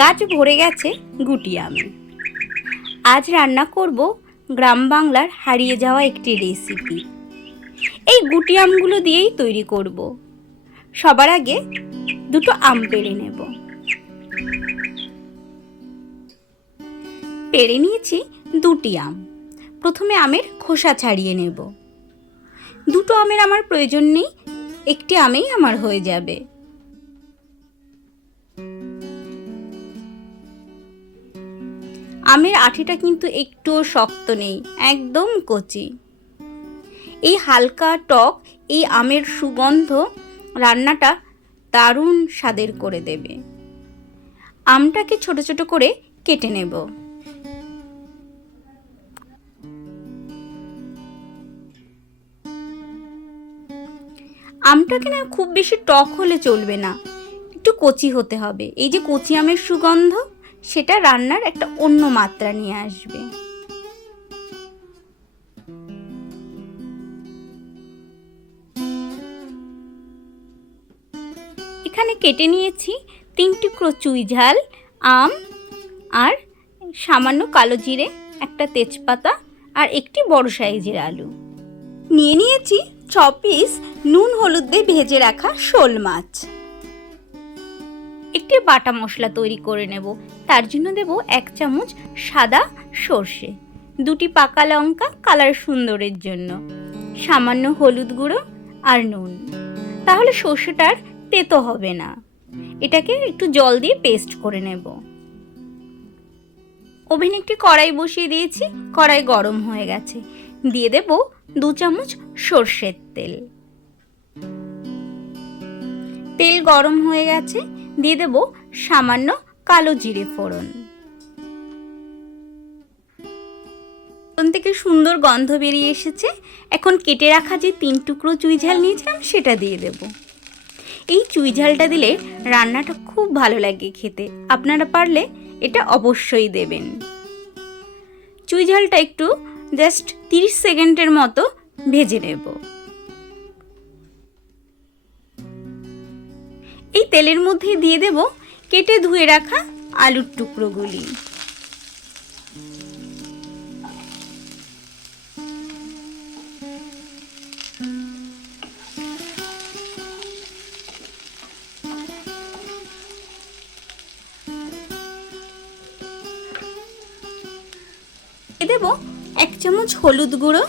গাছ ভরে গেছে গুটি আমে। আজ রান্না করব গ্রাম বাংলার হারিয়ে যাওয়া একটি রেসিপি। এই গুটি আমগুলো দিয়েই তৈরি করব। সবার আগে দুটো আম পেড়ে নেব। পেড়ে নিয়েছি দুটি আম। প্রথমে আমের খোসা ছাড়িয়ে নেব। দুটো আমের আমার প্রয়োজন নেই, একটি আমেই আমার হয়ে যাবে। আমের আঠিটা কিন্তু একটুও শক্ত নেই, একদম কচি। এই হালকা টক এই আমের সুগন্ধ রান্নাটা দারুণ স্বাদের করে দেবে। আমটাকে ছোট ছোট করে কেটে নেব। আমটাকে না খুব বেশি টক হলে চলবে না, একটু কচি হতে হবে। এই যে কচি আমের সুগন্ধ, সেটা রান্নার একটা অন্য মাত্রা নিয়ে আসবে। এখানে কেটে নিয়েছি 3 টুকরো চুই ঝাল আম, আর সামান্য কালো জিরে, একটা তেজপাতা, আর একটি বড় সাইজের আলু। নিয়ে নিয়েছি 6 পিস নুন হলুদ দিয়ে ভেজে রাখা শোল মাছ। একটি বাটা মশলা তৈরি করে নেব। তার জন্য দেব 1 চামচ সাদা সর্ষে, 2টি পাকা লঙ্কা কালার সুন্দরের জন্য, সামান্য হলুদ গুঁড়ো আর নুন। তাহলে সর্ষেটার তেতো হবে না। এটাকে একটু জল দিয়ে পেস্ট করে নেব। ওভেনে একটি কড়াই বসিয়ে দিয়েছি। কড়াই গরম হয়ে গেছে। দিয়ে দেব 2 চামচ সর্ষের তেল। তেল গরম হয়ে গেছে। দিয়ে দেব সামান্য কালো জিরে ফোড়ন। ফোড়ন থেকে সুন্দর গন্ধ বেরিয়ে এসেছে। এখন কেটে রাখা যে 3 টুকরো চুই ঝাল নিয়েছিলাম সেটা দিয়ে দেব। এই চুই ঝালটা দিলে রান্নাটা খুব ভালো লাগে খেতে। আপনারা পারলে এটা অবশ্যই দেবেন। চুই ঝালটা একটু জাস্ট 30 সেকেন্ডের মতো ভেজে নেব। এই তেলের মধ্যে দিয়ে দেব কেটে ধুয়ে রাখা আলুর টুকরোগুলি। দেব 1 চামচ হলুদ গুঁড়ো,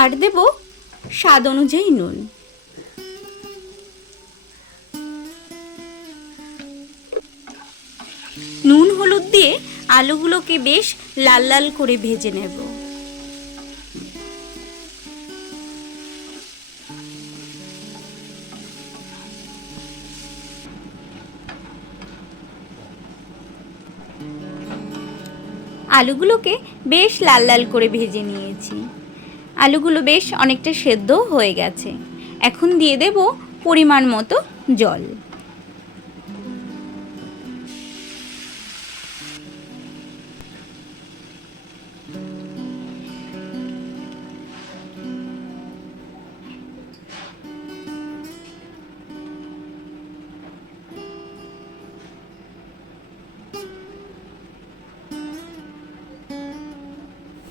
আর দেব স্বাদ অনুযায়ী নুন। নুন হলুদ দিয়ে আলুগুলোকে বেশ লাল লাল করে ভেজে নেব। আলুগুলোকে বেশ লাল লাল করে ভেজে নিয়েছি। আলুগুলো বেশ অনেকটা সেদ্ধ হয়ে গেছে। এখন দিয়ে দেব পরিমাণ মতো জল।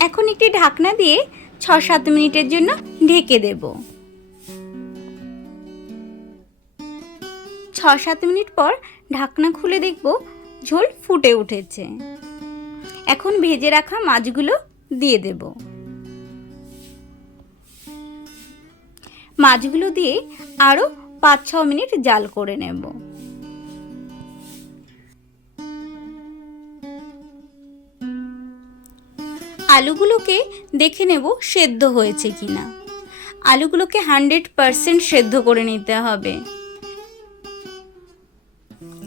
এখন একটি ঢাকনা দিয়ে 6-7 মিনিটের জন্য ঢেকে দেব। 6-7 মিনিট পর ঢাকনা খুলে দেখব ঝোল ফুটে উঠেছে। এখন ভেজে রাখা মাছগুলো দিয়ে দেব। মাছগুলো দিয়ে আরো 5-6 মিনিট জাল করে নেব। আলুগুলোকে দেখে নেব সেদ্ধ হয়েছে কিনা। আলুগুলোকে 100% সেদ্ধ করে নিতে হবে।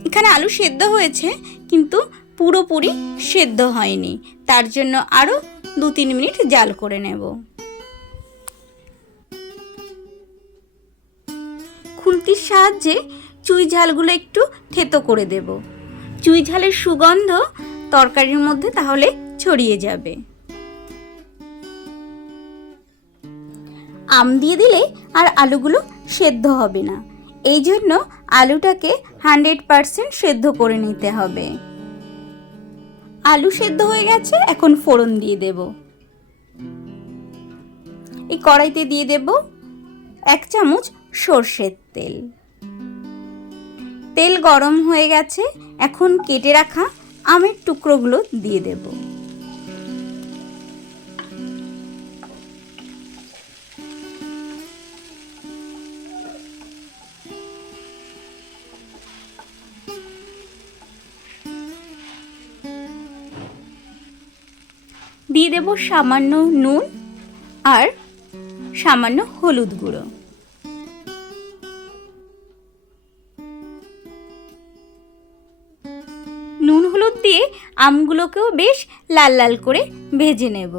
এখানে আলু সেদ্ধ হয়েছে কিন্তু পুরোপুরি সেদ্ধ হয়নি, তার জন্য আরো 2-3 মিনিট জাল করে নেব। খুন্তির সাহায্যে চুই ঝালগুলো একটু থেতো করে দেব। চুই ঝালের সুগন্ধ তরকারির মধ্যে তাহলে ছড়িয়ে যাবে। আম দিয়ে দিলে আর আলুগুলো সেদ্ধ হবে না। এই জন্য আলুটাকে 100% সেদ্ধ করে নিতে হবে। আলু সেদ্ধ হয়ে গেছে, এখন ফোড়ন দিয়ে দেব। এই কড়াইতে দিয়ে দেব 1 চামচ সর্ষের তেল। তেল গরম হয়ে গেছে, এখন কেটে রাখা আমের টুকরোগুলো দিয়ে দেব। দিয়ে দেব সামান্য নুন আর সামান্য হলুদ গুঁড়ো। নুন হলুদ দিয়ে আমগুলোকেও বেশ লাল লাল করে ভেজে নেব।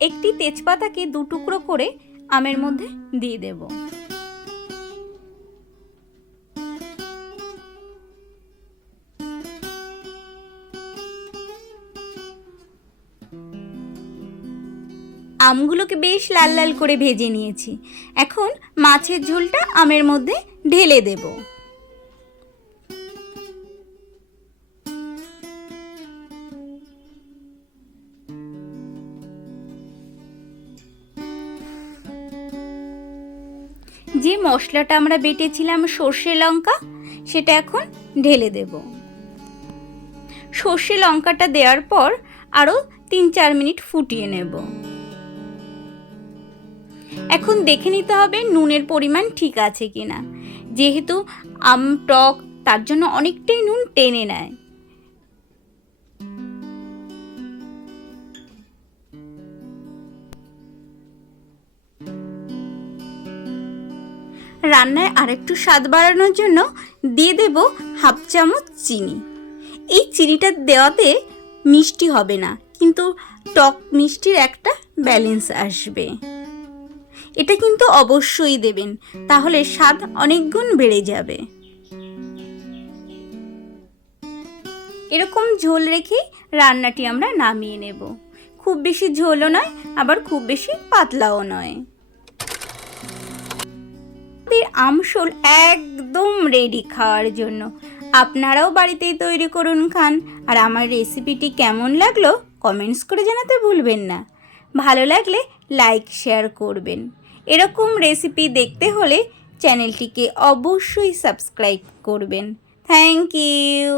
একটি তেজপাতাকে 2 টুকরো করে আমের মধ্যে দিয়ে দেব। আমগুলোকে বেশ লাল লাল করে ভেজে নিয়েছি। এখন মাছের ঝোলটা আমের মধ্যে ঢেলে দেব। যে মশলাটা আমরা বেটেছিলাম সর্ষে লঙ্কা, সেটা এখন ঢেলে দেব। সর্ষে লঙ্কাটা দেওয়ার পর আরও 3-4 মিনিট ফুটিয়ে নেব। এখন দেখে নিতে হবে নুনের পরিমাণ ঠিক আছে কিনা। যেহেতু আম টক, তার জন্য অনেকটাই নুন টেনে নেয়। রান্নায় আরেকটু স্বাদ বাড়ানোর জন্য দিয়ে দেব 1/2 চামচ চিনি। এই চিনিটা দেওয়াতে মিষ্টি হবে না, কিন্তু টক মিষ্টির একটা ব্যালেন্স আসবে। এটা কিন্তু অবশ্যই দেবেন, তাহলে স্বাদ অনেক গুণ বেড়ে যাবে। এরকম ঝোল রেখে রান্নাটি আমরা নামিয়ে নেব। খুব বেশি ঝোলও নয়, আবার খুব বেশি পাতলাও নয়। আমশোল একদম রেডি খাওয়ার জন্য। আপনারাও বাড়িতেই তৈরি করুন, খান। আর আমার রেসিপিটি কেমন লাগলো কমেন্টস করে জানাতে ভুলবেন না। ভালো লাগলে লাইক শেয়ার করবেন। এরকম রেসিপি দেখতে হলে চ্যানেলটিকে অবশ্যই সাবস্ক্রাইব করবেন। Thank you.